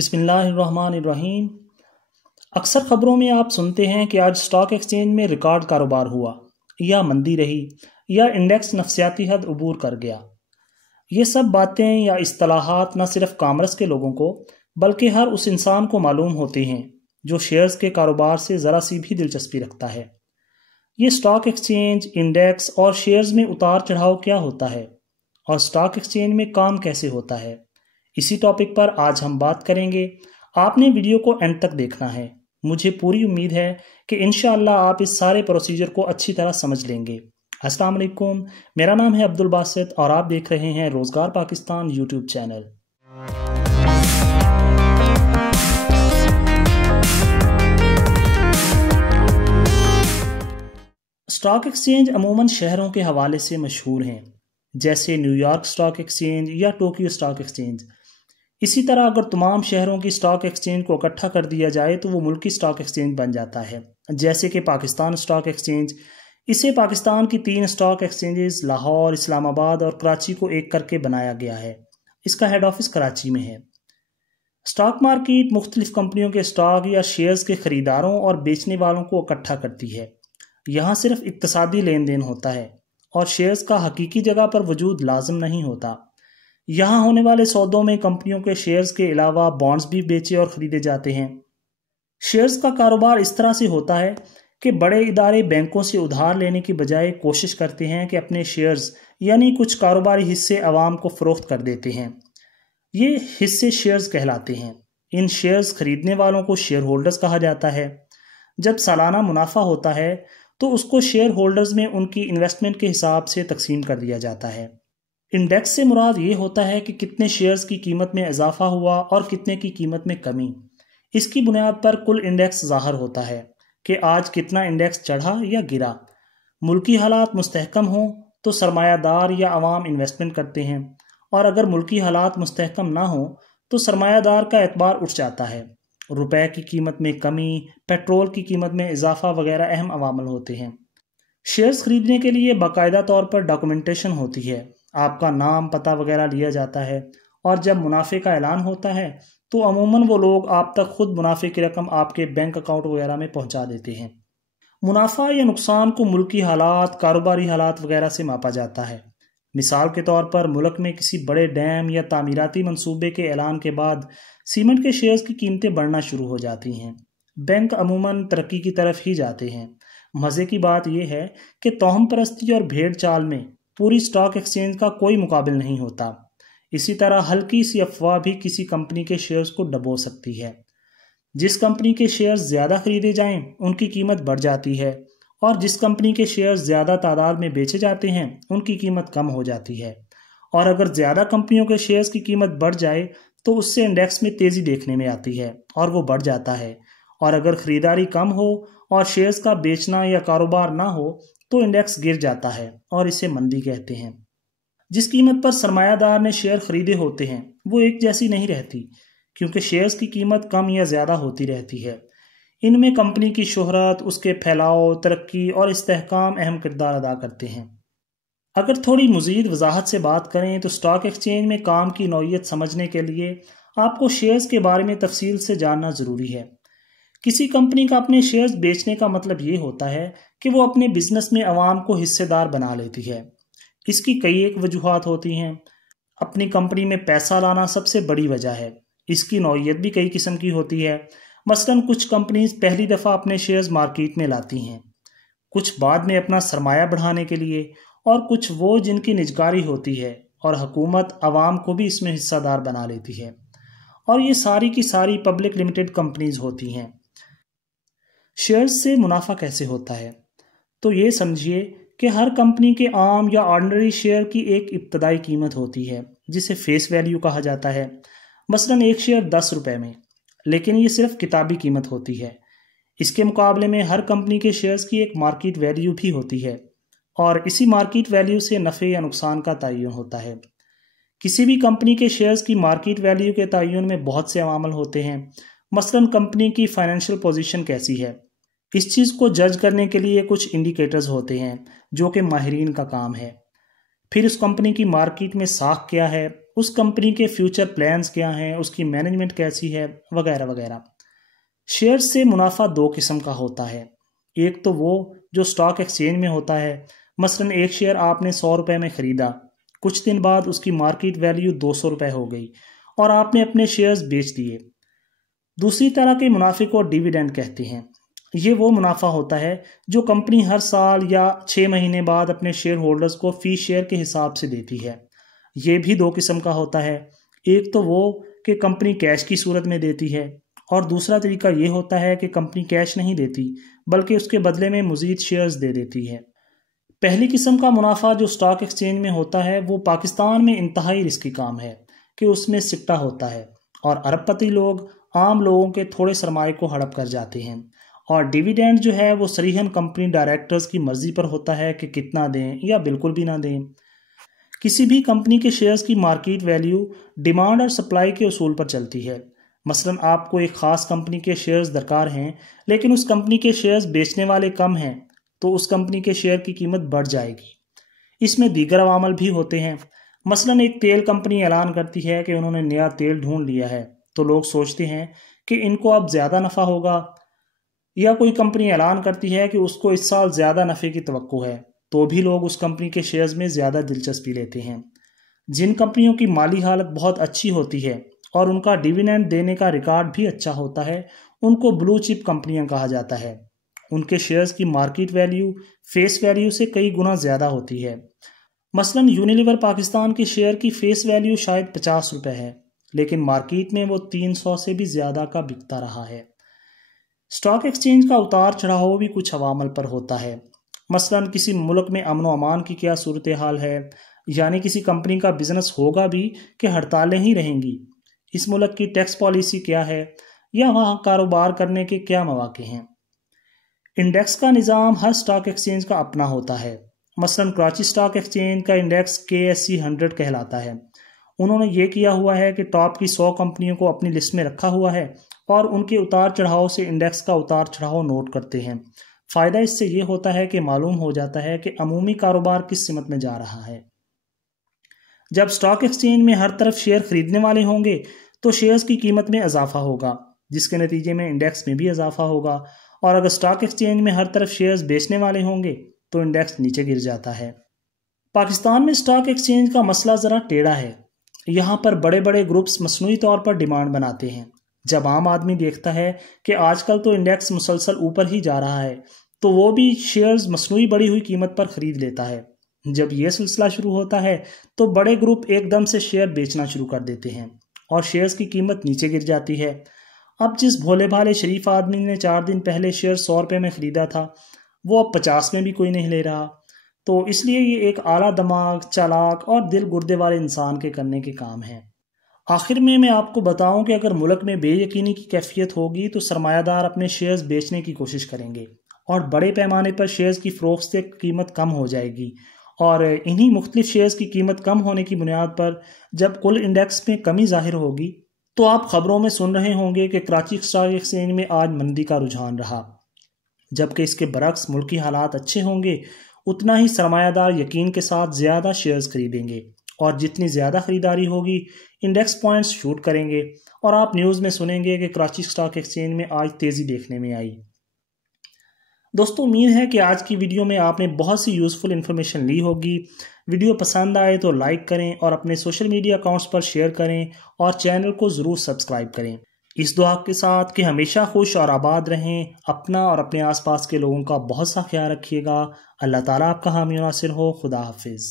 بسم اللہ الرحمن الرحیم۔ اکثر خبروں میں آپ سنتے ہیں کہ آج اسٹاک ایکسچینج میں ریکارڈ کاروبار ہوا، یا مندی رہی، یا انڈیکس نفسیاتی حد عبور کر گیا۔ یہ سب باتیں یا اصطلاحات نہ صرف کامرس کے لوگوں کو بلکہ ہر اس انسان کو معلوم ہوتی ہیں جو شیئرز کے کاروبار سے ذرا سی بھی دلچسپی رکھتا ہے۔ یہ اسٹاک ایکسچینج، انڈیکس اور شیئرز میں اتار چڑھاؤ کیا ہوتا ہے، اور اسٹاک ایکسچینج میں کام کیسے ہوتا ہے، اسی ٹاپک پر آج ہم بات کریں گے۔ آپ نے ویڈیو کو اینڈ تک دیکھنا ہے۔ مجھے پوری امید ہے کہ انشاءاللہ آپ اس سارے پروسیجر کو اچھی طرح سمجھ لیں گے۔ السلام علیکم، میرا نام ہے عبدالباسط اور آپ دیکھ رہے ہیں روزگار Pakistan YouTube channel. Stock exchange عموماً شہروں کے حوالے سے مشہور ہیں، جیسے نیو یارک اسٹاک ایکسچینج یا ٹوکیو اسٹاک ایکسچینج۔ اسی طرح اگر تمام شہروں کی اسٹاک ایکسچینج کو اکٹھا کر دیا جائے تو وہ ملکی اسٹاک ایکسچینج بن جاتا ہے، جیسے کہ پاکستان اسٹاک ایکسچینج۔ اسے پاکستان کی 3 اسٹاک ایکسچینجز لاہور، اسلام آباد اور کراچی کو ایک کر کے بنایا گیا ہے۔ اس کا ہیڈ آفس کراچی میں ہے۔ اسٹاک مارکیٹ مختلف کمپنیوں کے اسٹاک یا شیئرز کے خریداروں اور بیچنے والوں کو اکٹھا کرتی ہے۔ یہاں صرف اقتصادی لین دین ہوتا ہے اور شیئرز کا حقیقی جگہ پر وجود لازم نہیں ہوتا۔ یہاں ہونے والے سودوں میں کمپنیوں کے شیئرز کے علاوہ بانڈز بھی بیچے اور خریدے جاتے ہیں۔ شیئرز کا کاروبار اس طرح سے ہوتا ہے کہ بڑے ادارے بینکوں سے ادھار لینے کی بجائے کوشش کرتے ہیں کہ اپنے شیئرز یعنی کچھ کاروباری حصے عوام کو فروخت کر دیتے ہیں۔ یہ حصے شیئرز کہلاتے ہیں۔ ان شیئرز خریدنے والوں کو شیئر ہولڈرز کہا جاتا ہے۔ جب سالانہ منافع ہوتا ہے تو اس کو شیئر ہولڈرز میں ان کی انویسٹمنٹ کے حساب سے تقسیم کر دیا جاتا ہے۔ انڈیکس سے مراد یہ ہوتا ہے کہ کتنے شیئرز کی قیمت میں اضافہ ہوا اور کتنے کی قیمت میں کمی۔ اس کی بنیاد پر کل انڈیکس ظاہر ہوتا ہے کہ آج کتنا انڈیکس چڑھا یا گرا۔ ملکی حالات مستحکم ہوں تو سرمایہ دار یا عوام انویسٹمنٹ کرتے ہیں، اور اگر ملکی حالات مستحکم نہ ہوں تو سرمایہ دار کا اعتبار اٹھ جاتا ہے۔ روپے کی قیمت میں کمی، پیٹرول کی قیمت میں اضافہ وغیرہ اہم عوامل ہوتے ہیں۔ شیئرز خریدنے کے لیے باقاعدہ طور پر ڈاکومنٹیشن ہوتی ہے۔ آپ کا نام، پتہ وغیرہ لیا جاتا ہے، اور جب منافع کا اعلان ہوتا ہے تو عموماً وہ لوگ آپ تک خود منافع کی رقم آپ کے بینک اکاؤنٹ وغیرہ میں پہنچا دیتے ہیں۔ منافع یا نقصان کو ملکی حالات، کاروباری حالات وغیرہ سے ماپا جاتا ہے۔ مثال کے طور پر ملک میں کسی بڑے ڈیم یا تعمیراتی منصوبے کے اعلان کے بعد سیمنٹ کے شیئرز کی قیمتیں بڑھنا شروع ہو جاتی ہیں۔ بینک عموماً ترقی کی طرف ہی جاتے ہیں۔ مزے کی بات یہ ہے کہ توہم پرستی اور بھیڑ چال میں پوری اسٹاک ایکسچینج کا کوئی مقابل نہیں ہوتا۔ اسی طرح ہلکی سی افواہ بھی کسی کمپنی کے شیئرز کو ڈبو سکتی ہے۔ جس کمپنی کے شیئرز زیادہ خریدے جائیں ان کی قیمت بڑھ جاتی ہے، اور جس کمپنی کے شیئرز زیادہ تعداد میں بیچے جاتے ہیں ان کی قیمت کم ہو جاتی ہے۔ اور اگر زیادہ کمپنیوں کے شیئرز کی قیمت بڑھ جائے تو اس سے انڈیکس میں تیزی دیکھنے میں آتی ہے اور وہ بڑھ جاتا ہے، اور اگر خریداری کم ہو اور شیئرز کا بیچنا یا کاروبار نہ ہو تو انڈیکس گر جاتا ہے اور اسے مندی کہتے ہیں۔ جس قیمت پر سرمایہ دار نے شیئر خریدے ہوتے ہیں وہ ایک جیسی نہیں رہتی، کیونکہ شیئرز کی قیمت کم یا زیادہ ہوتی رہتی ہے۔ ان میں کمپنی کی شہرت، اس کے پھیلاؤ، ترقی اور استحکام اہم کردار ادا کرتے ہیں۔ اگر تھوڑی مزید وضاحت سے بات کریں تو اسٹاک ایکسچینج میں کام کی نوعیت سمجھنے کے لیے آپ کو شیئرز کے بارے میں تفصیل سے جاننا ضروری ہے۔ کسی کمپنی کا اپنے شیئرز بیچنے کا مطلب یہ ہوتا ہے کہ وہ اپنے بزنس میں عوام کو حصے دار بنا لیتی ہے۔ اس کی کئی ایک وجوہات ہوتی ہیں۔ اپنی کمپنی میں پیسہ لانا سب سے بڑی وجہ ہے۔ اس کی نوعیت بھی کئی قسم کی ہوتی ہے۔ مثلاً کچھ کمپنیز پہلی دفعہ اپنے شیئرز مارکیٹ میں لاتی ہیں، کچھ بعد میں اپنا سرمایہ بڑھانے کے لیے، اور کچھ وہ جن کی نجکاری ہوتی ہے اور حکومت عوام کو بھی اس میں حصہ دار بنا لیتی ہے، اور یہ ساری کی ساری پبلک لمیٹڈ کمپنیز ہوتی ہیں۔ شیئرز سے منافع کیسے ہوتا ہے؟ تو یہ سمجھیے کہ ہر کمپنی کے عام یا آرڈنری شیئر کی ایک ابتدائی قیمت ہوتی ہے جسے فیس ویلیو کہا جاتا ہے۔ مثلاً ایک شیئر 10 روپے میں، لیکن یہ صرف کتابی قیمت ہوتی ہے۔ اس کے مقابلے میں ہر کمپنی کے شیئرز کی ایک مارکیٹ ویلیو بھی ہوتی ہے، اور اسی مارکیٹ ویلیو سے نفع یا نقصان کا تعین ہوتا ہے۔ کسی بھی کمپنی کے شیئرز کی مارکیٹ ویلیو کے تعین میں بہت سے عوامل ہوتے ہیں۔ مثلاً کمپنی کی فائنینشیل پوزیشن کیسی ہے، اس چیز کو جج کرنے کے لیے کچھ انڈیکیٹرز ہوتے ہیں جو کہ ماہرین کا کام ہے۔ پھر اس کمپنی کی مارکیٹ میں ساکھ کیا ہے، اس کمپنی کے فیوچر پلانز کیا ہیں، اس کی مینجمنٹ کیسی ہے، وغیرہ وغیرہ۔ شیئر سے منافع دو قسم کا ہوتا ہے، ایک تو وہ جو سٹاک ایکسچینج میں ہوتا ہے، مثلا ایک شیئر آپ نے 100 روپے میں خریدا، کچھ دن بعد اس کی مارکیٹ ویلیو 200 روپے ہو گئی اور آپ نے اپنے شیئرز بیچ دیے۔ دوسری طرح کے منافع کو ڈیویڈینڈ کہتے ہیں۔ یہ وہ منافع ہوتا ہے جو کمپنی ہر سال یا 6 مہینے بعد اپنے شیئر ہولڈرز کو فی شیئر کے حساب سے دیتی ہے۔ یہ بھی دو قسم کا ہوتا ہے، ایک تو وہ کہ کمپنی کیش کی صورت میں دیتی ہے، اور دوسرا طریقہ یہ ہوتا ہے کہ کمپنی کیش نہیں دیتی بلکہ اس کے بدلے میں مزید شیئرز دے دیتی ہے۔ پہلی قسم کا منافع جو سٹاک ایکسچینج میں ہوتا ہے وہ پاکستان میں انتہائی رسکی کام ہے کہ اس میں سکٹا ہوتا ہے اور ارب پتی لوگ عام لوگوں کے تھوڑے سرمائے کو ہڑپ کر جاتے ہیں، اور ڈیویڈینڈ جو ہے وہ صریحاً کمپنی ڈائریکٹرز کی مرضی پر ہوتا ہے کہ کتنا دیں یا بالکل بھی نہ دیں۔ کسی بھی کمپنی کے شیئرز کی مارکیٹ ویلیو ڈیمانڈ اور سپلائی کے اصول پر چلتی ہے۔ مثلا آپ کو ایک خاص کمپنی کے شیئرز درکار ہیں لیکن اس کمپنی کے شیئرز بیچنے والے کم ہیں تو اس کمپنی کے شیئر کی قیمت بڑھ جائے گی۔ اس میں دیگر عوامل بھی ہوتے ہیں، مثلا ایک تیل کمپنی اعلان کرتی ہے کہ انہوں نے نیا تیل ڈھونڈ لیا ہے تو لوگ سوچتے ہیں کہ ان کو اب زیادہ نفع ہوگا، یا کوئی کمپنی اعلان کرتی ہے کہ اس کو اس سال زیادہ نفع کی توقع ہے تو بھی لوگ اس کمپنی کے شیئرز میں زیادہ دلچسپی لیتے ہیں۔ جن کمپنیوں کی مالی حالت بہت اچھی ہوتی ہے اور ان کا ڈیویڈینڈ دینے کا ریکارڈ بھی اچھا ہوتا ہے ان کو بلو چپ کمپنیاں کہا جاتا ہے۔ ان کے شیئرز کی مارکیٹ ویلیو فیس ویلیو سے کئی گنا زیادہ ہوتی ہے۔ مثلا یونیلیور پاکستان کے شیئر کی فیس ویلیو شاید 50 روپے ہے لیکن مارکیٹ میں وہ 300 سے بھی زیادہ کا بکتا رہا ہے۔ سٹاک ایکسچینج کا اتار چڑھاؤ بھی کچھ عوامل پر ہوتا ہے، مثلا کسی ملک میں امن و امان کی کیا صورتحال ہے، یعنی کسی کمپنی کا بزنس ہوگا بھی کہ ہڑتالیں ہی رہیں گی، اس ملک کی ٹیکس پالیسی کیا ہے، یا وہاں کاروبار کرنے کے کیا مواقع ہیں۔ انڈیکس کا نظام ہر سٹاک ایکسچینج کا اپنا ہوتا ہے، مثلا کراچی سٹاک ایکسچینج کا انڈیکس KSE 100 کہلاتا ہے۔ انہوں نے یہ کیا ہوا ہے کہ ٹاپ کی 100 کمپنیوں کو اپنی لسٹ میں رکھا ہوا ہے اور ان کے اتار چڑھاؤ سے انڈیکس کا اتار چڑھاؤ نوٹ کرتے ہیں۔ فائدہ اس سے یہ ہوتا ہے کہ معلوم ہو جاتا ہے کہ عمومی کاروبار کس سمت میں جا رہا ہے۔ جب سٹاک ایکسچینج میں ہر طرف شیئر خریدنے والے ہوں گے تو شیئرز کی قیمت میں اضافہ ہوگا، جس کے نتیجے میں انڈیکس میں بھی اضافہ ہوگا، اور اگر سٹاک ایکسچینج میں ہر طرف شیئرز بیچنے والے ہوں گے تو انڈیکس نیچے گر جاتا ہے۔ پاکستان میں سٹاک ایکسچینج کا مسئلہ ذرا ٹیڑھا ہے، یہاں پر بڑے بڑے گروپس مصنوعی طور پر ڈیمانڈ بناتے ہیں۔ جب عام آدمی دیکھتا ہے کہ آج کل تو انڈیکس مسلسل اوپر ہی جا رہا ہے تو وہ بھی شیئرز مصنوعی بڑھی ہوئی قیمت پر خرید لیتا ہے۔ جب یہ سلسلہ شروع ہوتا ہے تو بڑے گروپ ایک دم سے شیئر بیچنا شروع کر دیتے ہیں اور شیئرز کی قیمت نیچے گر جاتی ہے۔ اب جس بھولے بھالے شریف آدمی نے 4 دن پہلے شیئر 100 روپے میں خریدا تھا وہ اب 50 میں بھی کوئی نہیں لے رہا، تو اس لیے یہ ایک اعلیٰ دماغ، چالاک اور دل گردے والے انسان کے کرنے کے کام ہے۔ آخر میں آپ کو بتاؤں کہ اگر ملک میں بے یقینی کی کیفیت ہوگی تو سرمایہ دار اپنے شیئرز بیچنے کی کوشش کریں گے اور بڑے پیمانے پر شیئرز کی فروخت سے قیمت کم ہو جائے گی، اور انہی مختلف شیئرز کی قیمت کم ہونے کی بنیاد پر جب کل انڈیکس میں کمی ظاہر ہوگی تو آپ خبروں میں سن رہے ہوں گے کہ کراچی اسٹاک ایکسچینج میں آج مندی کا رجحان رہا، جبکہ اس کے برعکس ملکی حالات اچھے ہوں گے اتنا ہی سرمایہ دار یقین کے ساتھ زیادہ شیئرز خریدیں گے، اور جتنی زیادہ خریداری ہوگی انڈیکس پوائنٹس شوٹ کریں گے، اور آپ نیوز میں سنیں گے کہ کراچی اسٹاک ایکسچینج میں آج تیزی دیکھنے میں آئی۔ دوستو، امید ہے کہ آج کی ویڈیو میں آپ نے بہت سی یوزفل انفارمیشن لی ہوگی۔ ویڈیو پسند آئے تو لائک کریں اور اپنے سوشل میڈیا اکاؤنٹس پر شیئر کریں اور چینل کو ضرور سبسکرائب کریں، اس دعا کے ساتھ کہ ہمیشہ خوش اور آباد رہیں۔ اپنا اور اپنے آس پاس کے لوگوں کا بہت سا خیال رکھیے گا۔ اللہ تعالیٰ آپ کا حامی و ناصر ہو۔ خدا حافظ۔